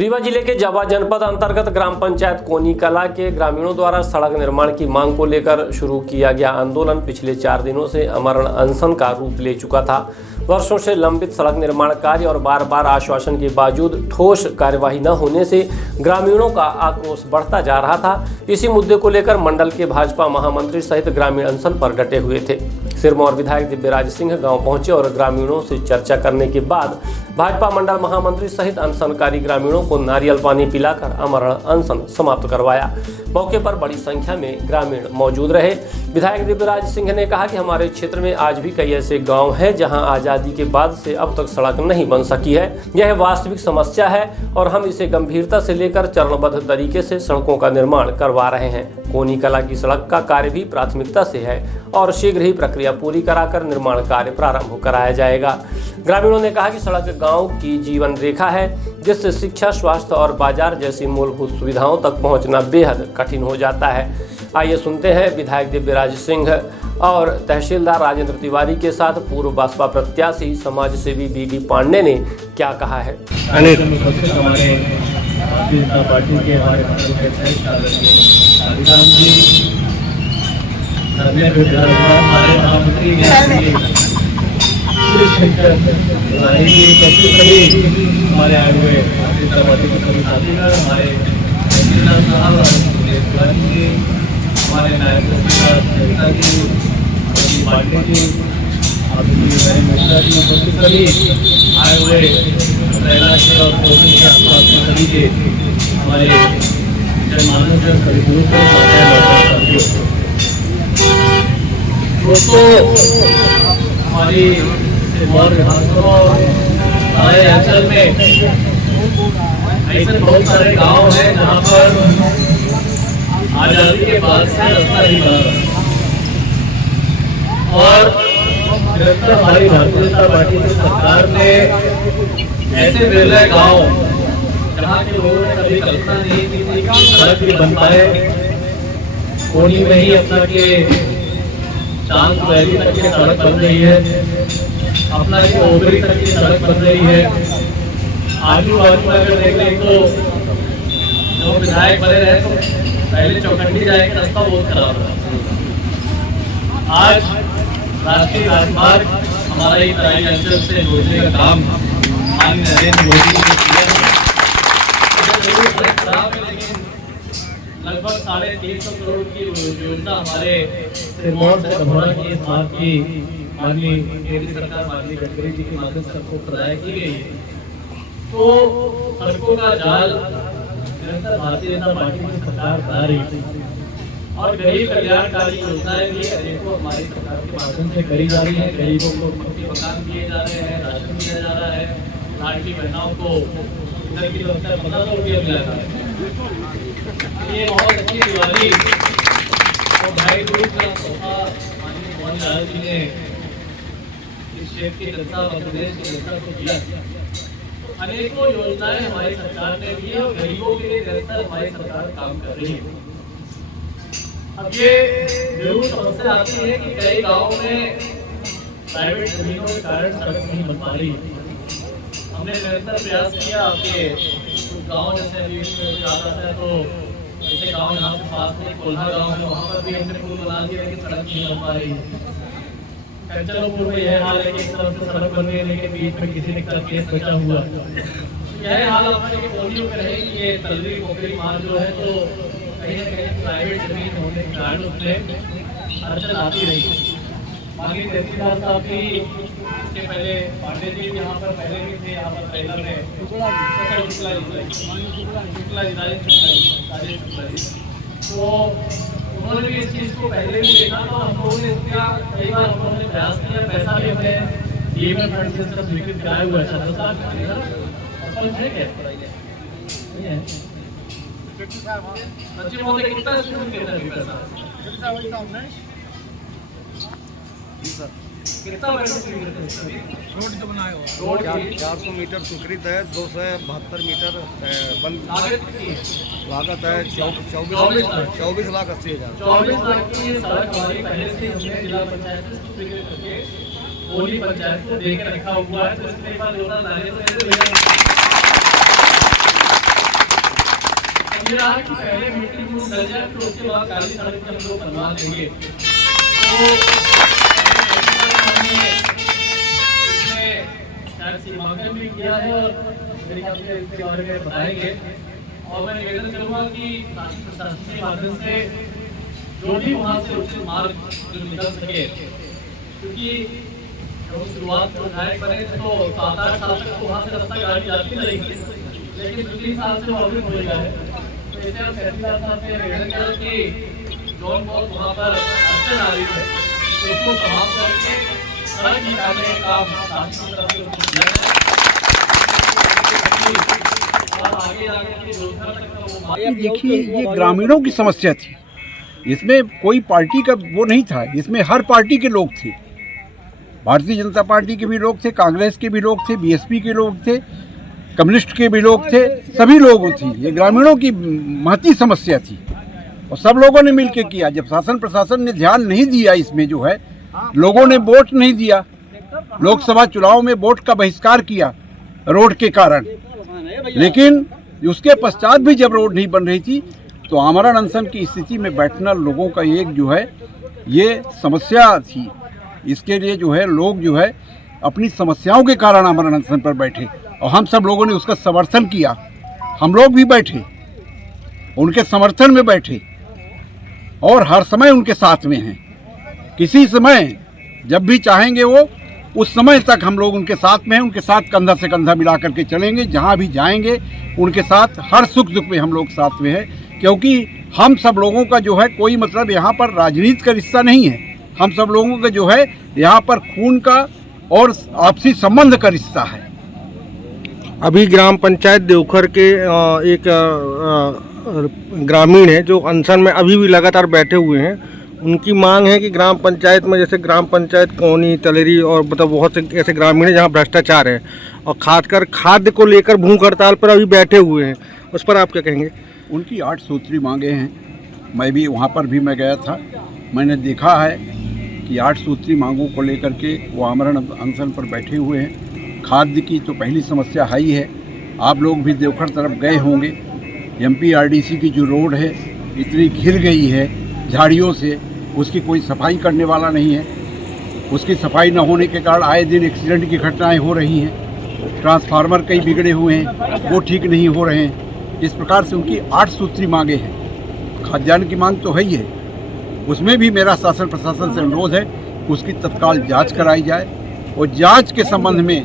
रीवा जिले के जावा जनपद अंतर्गत ग्राम पंचायत कोनी कला के ग्रामीणों द्वारा सड़क निर्माण की मांग को लेकर शुरू किया गया आंदोलन पिछले 4 दिनों से अमरण अनशन का रूप ले चुका था। वर्षों से लंबित सड़क निर्माण कार्य और बार बार आश्वासन के बावजूद ठोस कार्यवाही न होने से ग्रामीणों का आक्रोश बढ़ता जा रहा था। इसी मुद्दे को लेकर मंडल के भाजपा महामंत्री सहित ग्रामीण अनशन पर डटे हुए थे। सिरमौर विधायक दिव्यराज सिंह गांव पहुंचे और ग्रामीणों से चर्चा करने के बाद भाजपा मंडल महामंत्री सहित अनशनकारी ग्रामीणों को नारियल पानी पिलाकर अमरण अनशन समाप्त करवाया। मौके पर बड़ी संख्या में ग्रामीण मौजूद रहे। विधायक दिव्यराज सिंह ने कहा कि हमारे क्षेत्र में आज भी कई ऐसे गांव हैं जहां आज़ादी के बाद से अब तक सड़क नहीं बन सकी है। यह वास्तविक समस्या है और हम इसे गंभीरता से लेकर चरणबद्ध तरीके से सड़कों का निर्माण करवा रहे हैं। कोनी कला की सड़क का कार्य भी प्राथमिकता से है और शीघ्र ही प्रक्रिया पूरी कराकर निर्माण कार्य प्रारंभ कराया जाएगा। ग्रामीणों ने कहा कि सड़क गांव की जीवन रेखा है, जिससे शिक्षा, स्वास्थ्य और बाजार जैसी मूलभूत सुविधाओं तक पहुंचना बेहद कठिन हो जाता है। आइए सुनते हैं विधायक दिव्यराज सिंह और तहसीलदार राजेंद्र तिवारी के साथ पूर्व बसपा प्रत्याशी समाज सेवी बीडी पांडे ने क्या कहा है। हमारे आए हुए हमारे नायब तहसीलदार जी, पांडे जी, सभी आए हुए और सभी के हमारे दोस्तों, हमारी सिरमौर विधानसभा हमारे अंचल में ऐसे बहुत सारे गांव हैं जहां पर आजादी के बाद से रास्ता नहीं बना और निरंतर हमारी भारतीय जनता पार्टी की सरकार ने ऐसे विरले गांव जहां के लोगों ने कभी कल्पना नहीं की थी सड़क भी बन पाए। कोनी में ही अपना के चांद वैली तक की सड़क बन रही है, अपना के ओबरी तक की सड़क बन रही है। आजू बाजू में अगर देख लें तो जो विधायक बने रहे तो पहले चौखंडी जाए का रास्ता बहुत खराब था। आज राष्ट्रीय राजमार्ग हमारे तराई अंचल से जोड़ने का काम माननीय नरेंद्र मोदी ने किया है। खराब है लेकिन लगभग 350 करोड़ की योजना हमारे सिरमौर से भभौरा की इस मार्ग की माननीय केंद्र सरकार माननीय गडकरी जी के माध्यम से सबको प्रदाय की गई है। तो सड़कों का जाल निरंतर भारतीय जनता पार्टी की सरकार बना रही है और गरीब कल्याणकारी योजनाएं भी अनेकों हमारी सरकार के माध्यम से करी जा रही है। गरीबों को मुफ्त मकान दिए जा रहे हैं, राशन दिया जा रहा है, लाडली बहनों को घर की व्यवस्था 1500 रुपये मिला रहा है। ये बहुत अच्छी दिवाली और भाई दूज का तोहफा माननीय मोहन लाल जी ने इस क्षेत्र की जनता और प्रदेश की जनता को दिया। अनेकों योजनाएं हमारी सरकार ने दी और गरीबों के लिए निरंतर हमारी सरकार काम कर रही है। अब ये जरूर समस्या आती है कि कई गांवों में प्राइवेट जमीनों के कारण सड़क नहीं बन पा रही। हमने निरंतर प्रयास किया कि गांव जैसे अभी याद आता है तो जैसे गांव यहाँ से पास में कोल्हा गांव है, वहाँ पर भी हमने पुल बना दिया लेकिन सड़क नहीं बन पा रही है। कंचनपुर में यह हाल है कि एक तरफ से सड़क बन रही है लेकिन बीच में किसी ने केस बचा हुआ। यह हाल अपने कोनियों में रहे कि ये तलवी पोखरी मार्ग जो है तो कहीं ना कहीं प्राइवेट जमीन होने के कारण उसमें अड़चन आती रही। माननीय तहसीलदार साहब भी इसके पहले पांडे जी यहाँ पर पहले भी थे, यहाँ पर ट्रेलर में तो उन्होंने भी इस चीज़ को पहले भी देखा। तो हम लोगों ने इसका कई बार हम लोगों ने प्रयास किया, पैसा भी हमने डीएमएफ फंड से सब स्वीकृत कराया हुआ है। सचिव महोदय कितना कितना रोड जो बनाया हुआ रोड 400 मीटर स्वीकृत है, 272 मीटर लागत है 24 लाख 80 हज़ार। 24 लाख की सड़क हमारी पहले से हमने जिला पंचायत से स्वीकृत करके कोनी पंचायत को देकर रखा हुआ है। तो इसके बाद ये रहा कि पहले मीटिंग में लग जाए तो उसके बाद काली सड़क हम लोग बनवा देंगे। तो शायद सीमांकन भी किया है और मेरे ख्याल से इसके बारे में बताएंगे। और मैं निवेदन करूँगा कि प्रशासन के माध्यम से जो भी वहाँ से उचित मार्ग जो निकल सके, क्योंकि जब शुरुआत विधायक बने तो 7-8 साल तक तो वहाँ से रास्ता गाड़ी जाती रहेगी, लेकिन 2-3 साल से ऑलरेडी हो गया है। तो इससे हम तहसीलदार साहब से निवेदन करें कि जोन बहुत वहाँ पर अड़चन आ रही है तो इसको समाप्त करके सड़क निकालने का काम शासन की तरफ से किया जाए और आगे जाकर रोजगार तक का वो देखिए, ये ग्रामीणों की समस्या थी। इसमें कोई पार्टी का वो नहीं था, इसमें हर पार्टी के लोग थे। भारतीय जनता पार्टी के भी लोग थे, कांग्रेस के भी लोग थे, बीएसपी के लोग थे, कम्युनिस्ट के भी लोग थे, सभी लोग थी। ये ग्रामीणों की महती समस्या थी और सब लोगों ने मिलकर किया। जब शासन प्रशासन ने ध्यान नहीं दिया इसमें, जो है लोगों ने वोट नहीं दिया, लोकसभा चुनाव में वोट का बहिष्कार किया रोड के कारण। लेकिन उसके पश्चात भी जब रोड नहीं बन रही थी तो आमरण अनशन की स्थिति में बैठना लोगों का एक जो है ये समस्या थी। इसके लिए जो है लोग जो है अपनी समस्याओं के कारण आमरण अनशन पर बैठे और हम सब लोगों ने उसका समर्थन किया। हम लोग भी बैठे, उनके समर्थन में बैठे और हर समय उनके साथ में हैं। किसी समय जब भी चाहेंगे वो उस समय तक हम लोग उनके साथ में हैं, उनके साथ कंधा से कंधा मिला करके चलेंगे। जहाँ भी जाएंगे उनके साथ हर सुख दुख में हम लोग साथ में हैं, क्योंकि हम सब लोगों का जो है कोई मतलब यहाँ पर राजनीति का रिश्ता नहीं है। हम सब लोगों का जो है यहाँ पर खून का और आपसी संबंध का रिश्ता है। अभी ग्राम पंचायत देवखर के एक ग्रामीण है जो अनशन में अभी भी लगातार बैठे हुए हैं। उनकी मांग है कि ग्राम पंचायत में, जैसे ग्राम पंचायत कोनी, तलेरी और मतलब बहुत से ऐसे ग्रामीण हैं जहाँ भ्रष्टाचार है और खासकर खाद्य को लेकर भूख हड़ताल पर अभी बैठे हुए हैं। उस पर आप क्या कहेंगे? उनकी 8 सूत्री मांगे हैं। मैं भी वहाँ पर भी मैं गया था, मैंने देखा है कि 8 सूत्री मांगों को लेकर के वो आमरण अनशन पर बैठे हुए हैं। खाद्य की तो पहली समस्या है ही है। आप लोग भी देवखर तरफ गए होंगे। MPRDC की जो रोड है इतनी घिर गई है झाड़ियों से, उसकी कोई सफाई करने वाला नहीं है। उसकी सफाई न होने के कारण आए दिन एक्सीडेंट की घटनाएं हो रही हैं। ट्रांसफार्मर कई बिगड़े हुए हैं, वो ठीक नहीं हो रहे हैं। इस प्रकार से उनकी 8 सूत्री मांगे हैं। खाद्यान्न की मांग तो है ही है, उसमें भी मेरा शासन प्रशासन से अनुरोध है कि उसकी तत्काल जांच कराई जाए और जांच के संबंध में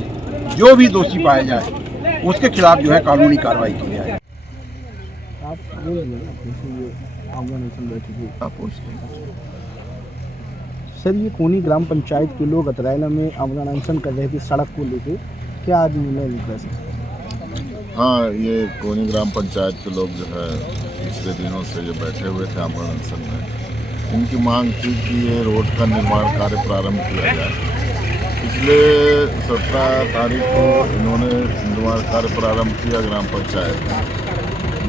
जो भी दोषी पाया जाए उसके खिलाफ जो है कानूनी कार्रवाई की जाए। सर, ये कोनी ग्राम पंचायत के लोग अतरैला में आमरण अनशन कर रहे थे सड़क को लेके, क्या आज निर्णय निकला सर? हाँ, ये कोनी ग्राम पंचायत के लोग जो है पिछले दिनों से ये बैठे हुए थे आमरण अनशन में। इनकी मांग थी कि ये रोड का निर्माण कार्य प्रारंभ किया जाए। पिछले 17 तारीख को इन्होंने निर्माण कार्य प्रारंभ किया ग्राम पंचायत में,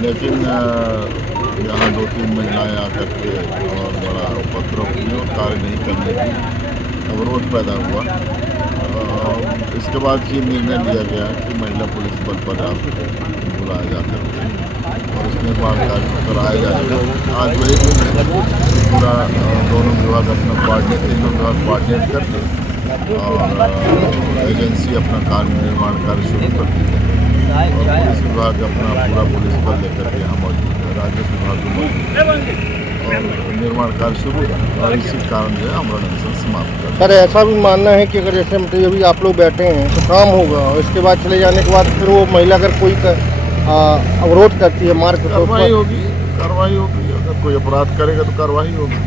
लेकिन यहाँ 2-3 महिलाएं आकर के और बड़ा उपद्रव किए और कार्य नहीं करने की अवरोध पैदा हुआ। इसके बाद ये निर्णय लिया गया कि महिला पुलिस बल पर बुलाया जाकर के और इस निर्माण कार्य को कराया जाएगा। आज वही दिन है, पूरा दोनों विभाग अपना कोऑर्डिनेट, तीनों विभाग कोऑर्डिनेट करके और एजेंसी अपना कार्य निर्माण कार्य शुरू कर दी है और पुलिस विभाग अपना पूरा पुलिस बल लेकर के यहाँ मौजूद है, राजस्व विभाग भी मौजूद है और निर्माण कार्य शुरू है और इसी कारण जो है आमरण अनशन समाप्त कर। सर, ऐसा भी मानना है कि अगर जैसे मतलब अभी आप लोग बैठे हैं तो काम होगा और इसके बाद चले जाने के बाद फिर वो महिला अगर कोई अवरोध करती है मार्ग, कार्रवाई होगी। अगर कोई अपराध करेगा तो कार्रवाई होगी।